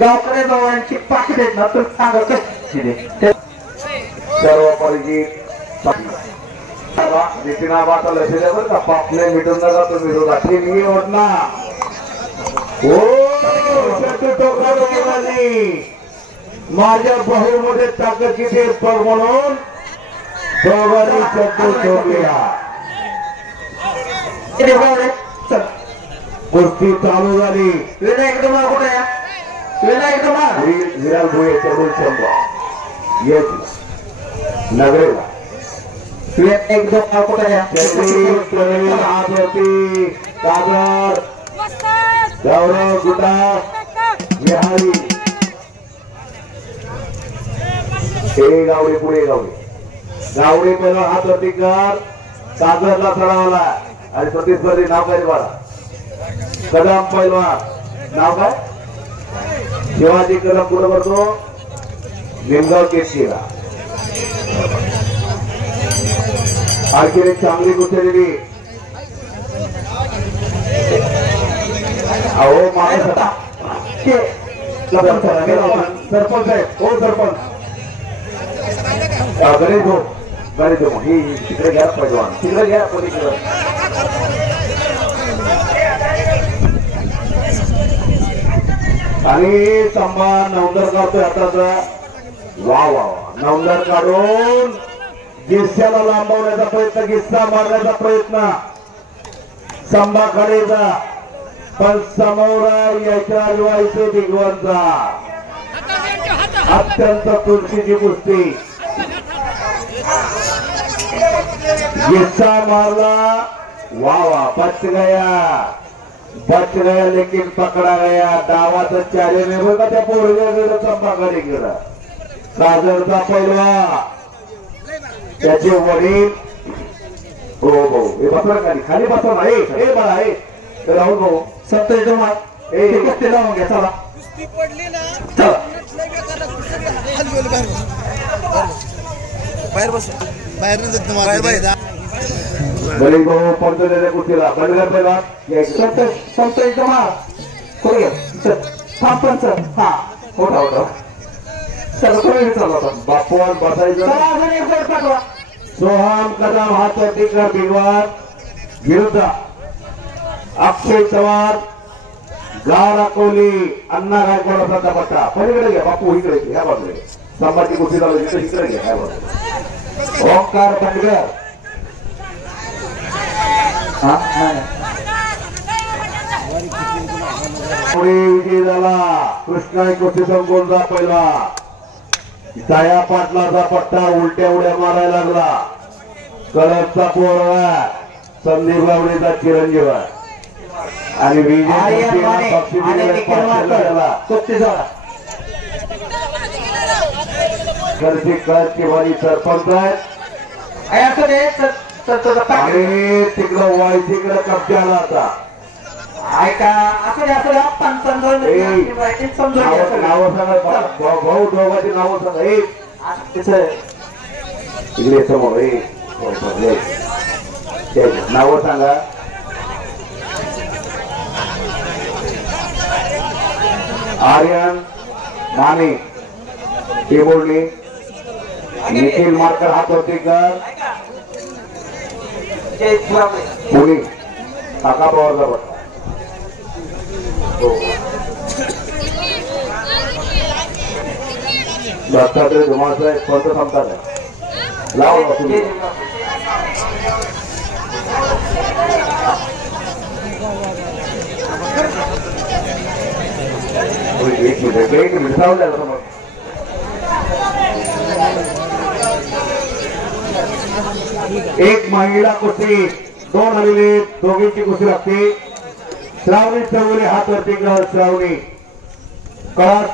गावकडे जवळची पाकिट आहेत ना तर सांगा कशी सर्व परिचित नितीनाबाचा लक्ष द्या बरं का पापले मिटून नका तुम्ही रोगाची मी ओढना हो माझ्या बहुमध्ये ताकद किती पर म्हणून दोघांनी शब्द सोडल्या कुस्ती चालू झाली विनायक धुमाळ कुठे विनायक धुमाळ विराल भोये चढून शंभर येस नगरेला विनायक धुमाळ कुठे हात होती कागर गौरव गुडा विहारी हे गावडे पुढे गावडे पहिला हात होती कर कागरला चढवला आणि प्रतिस्पर्धी नाव काय बाळा कदम पैलवान नाव काय शिवाजी कदम पुढे करतो निमगाव केसरीला आणखी एक चांगली गोष्ट दिली अहो सरपंच आहे हो सरपंच गणेश हो ही तिकडे घ्या पैलवान तिकडे घ्या पलीकडे आणि संभा नवंदर काढतोय हाताचा वा वा नवंदर काढून गिस्स्याला लांबवण्याचा प्रयत्न गिस्सा मारण्याचा प्रयत्न संभा खडेचा पण समोर याच्या व्हायचे दिग्वांचा अत्यंत तुळशीची कुस्ती गिस्सा मारला वा वा बच गया लेकिन पकड़ा गया डावाचा चारे में बघा त्या पोरग्याकडे संभाकडे गेला काजरचा पहिला त्याचे वडील हो हो हे बसला खाली बसला हे बघा हे राहुल भाऊ सत्य धुमाळ हे कुस्ती लावून घ्या चला बाहेर बस बाहेर गणेश भाऊ पंचलेल्या कुस्तीला बंडगर पहिला सत्य धुमाळ पुढे थांबन सर हा होता चला तुम्ही चला बापून बसायचं सोहम कदम हात टिकर बिगवार विरुद्ध अक्षय चव्हाण गारा कोहली अण्णा गायकवाडचा पट्टा पलीकडे घ्या बापू इकडे घ्या बाजूला संभाजी कुस्ती लावली इकडे घ्या ह्या बाजूला ओंकार बंडगर पुढे विजय झाला कृष्णा कुस्ती संकुलचा पहिला दया पाटलाचा पट्टा उलट्या उड्या मारायला लागला करतचा पोरवा संदीप गावडेचा चिरंजीव आणि विजय घरची कळत किंवा सरपंच आहेत आणि तिकडं वाय तिकडं कब्जाला आता ऐका असं नावं सांगा भाऊ दोघांची नावं सांगा इकडे समोर नावं सांगा आर्यन माने कीबोर्डनी निखिल मार्कर हात होते कर पुणे काका पवारचा पट्टा दत्तात्रय धुमाळचा एक पंच थांबतात लाव तुम्ही एक मिनिट लावल्या समोर एक महिला कुस्ती दोन आलेले दोघींची कुस्ती लागते श्रावणी चौगुले हात वरती श्रावणी कळस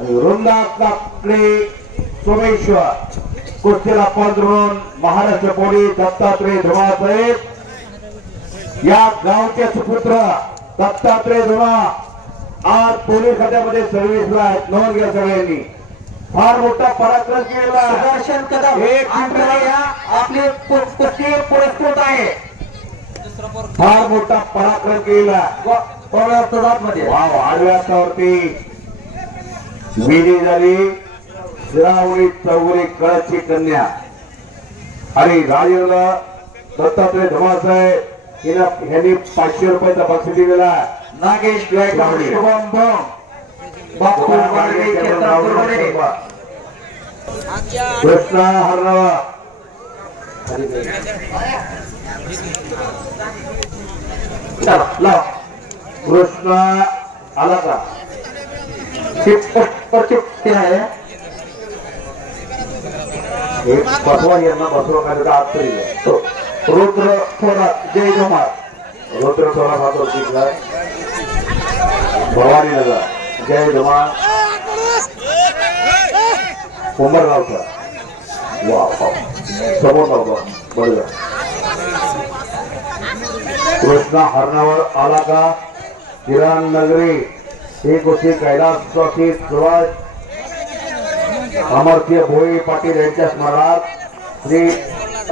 वृंदा काकडे सोमेश्वर कुस्तीला पांढरून महाराष्ट्र पोलीस दत्तात्रय धुमाळ साहेब या गावचे सुपुत्र दत्तात्रय धुमाळ आज पोलीस खात्यामध्ये सर्व्हिसला आहेत नोंद घ्या सगळ्यांनी फार मोठा पराक्रम केला सुदर्शन कदम आपले कुस्ती पुरस्कृत आहे फार मोठा पराक्रम केला मध्ये वाव आडव्या हातावरती विधी झाली श्रावणी चौगुले कळची कन्या आणि राजेंद्र दत्तात्रय धमासाहेब यांनी 500 रुपयाचा बक्षीस दिलेला. नागेश गायकवाड शुभम बापू वाडगे कृष्णा हरणावा कृष्णा आला का चिप्पी आहे एक बसवा यांना बसवा करायचा आत तरी रुद्र थोरात जय धुमाळ रुद्र थोरात हातो जिंकला भवानी नगर जय धुमाळ उमरगावचा वा समोर नव्हता बरोबर. कृष्णा हरणावर आला का किरण नगरी ही गोष्टी कैलास ट्रॉफी सुरुवात अमरसिंह भोई पाटील यांच्या स्मरणार्थ श्री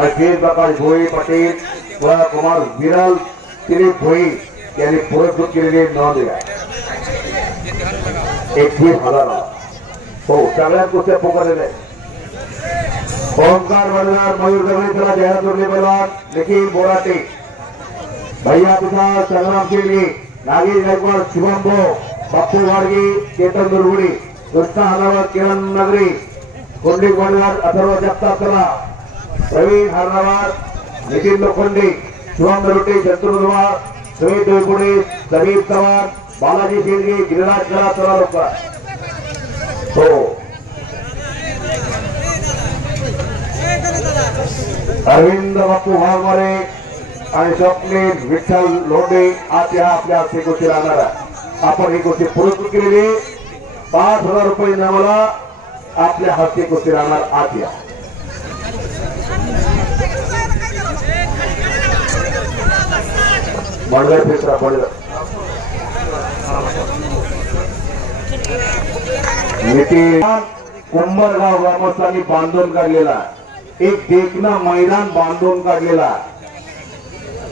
अखिल प्रकाश भोई पाटील व कुमार विरल दिलीप भोई यांनी पुरस्कृत केलेली नोंद द्या. 21,000 हो सगळ्यात गोष्टी पुकारलेल्या आहेत. ओंकार वडगार मयूर दगडे त्याला जाहिरात जोडले पैलवान निखिल बोराटे भैया तुषार संग्राम केली नागेश गायकवाड शुभम भो बापू वाडगे केतन दुर्गुडी कृष्णा हरणावर किरण नगरी कुंडलिक वडगार अथर्व जगताप कला प्रवीण हरणावर नितीन लोखंडे शुभम नरोटे शत्रू धुमाळ सुमित डोईपुडे समीर चव्हाण बालाजी शेळगे गिरिराज कला चला लोक हो अरविंद बापू वाघमारे आणि स्वप्नील विठ्ठल लोंढे आज या आपल्या हस्ते गोष्टी राहणार आहे. आपण ही गोष्टी पुरस्कृत केलेली 5,000 रुपये इनामाला आपल्या हस्ते गोष्टी राहणार आज या. मडगड फेसरा पडलं नितीन कुंभरगाव ग्रामस्थांनी बांधून काढलेला एक देखना मैदान बांधून काढलेला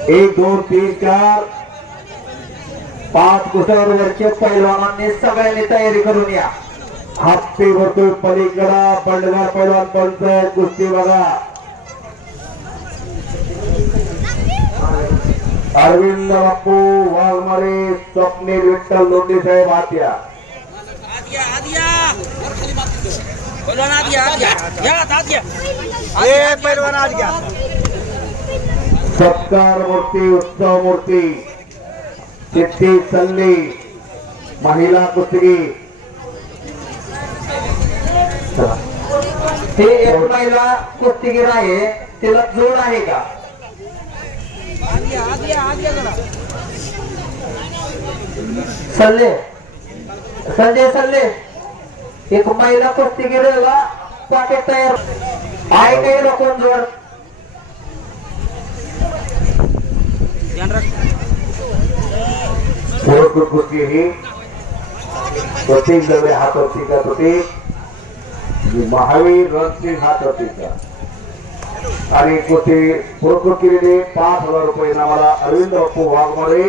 1 2 3 4 5 कुस्त्यावरचे पैलवानांनी सगळ्यांनी तयारी करून या. हप्ते भरतोय पलीकडा बंडगार पैलवान पंचायत कुस्ती बघा. अरविंद बापू वाघमारे स्वप्नील विठ्ठल लोंढे साहेब आत्या सत्कार मूर्ती उत्सव मूर्ती चिठ्ठी सल्ली महिला कुस्ती हे एक महिला कुस्तीगीर आहे तिला जोड आहे का सल्ले संजय सल्ले एक महिला कुस्तीगीरला पाकिट तयार आहे काही लोक जोड कुस्ती ही प्रत्येक दगडे हातवरती का प्रत्येक महावीर रणसिंग हातवरतीचा आणि कुस्ती पुरस्कृत केलेले 5,000 रुपये इनामाला अरविंद बापू वाघमारे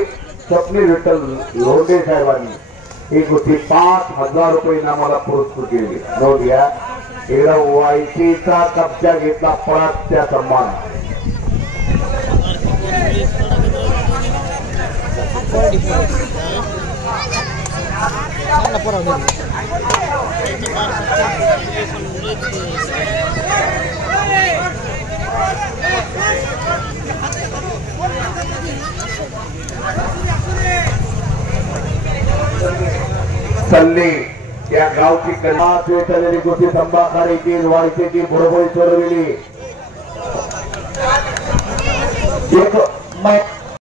स्वप्नील विठ्ठल लोंढे साहेबांनी ही कुस्ती 5,000 रुपये इनामाला पुरस्कृत केलेली नोंद घ्या. एकदा वायसीचा कब्जा घेतला परत त्या सन्मान सल्ले त्या गावची कन्या वेतलेली गोष्टी संभाखारीची वाळीची बरोबरी चढवलेली एक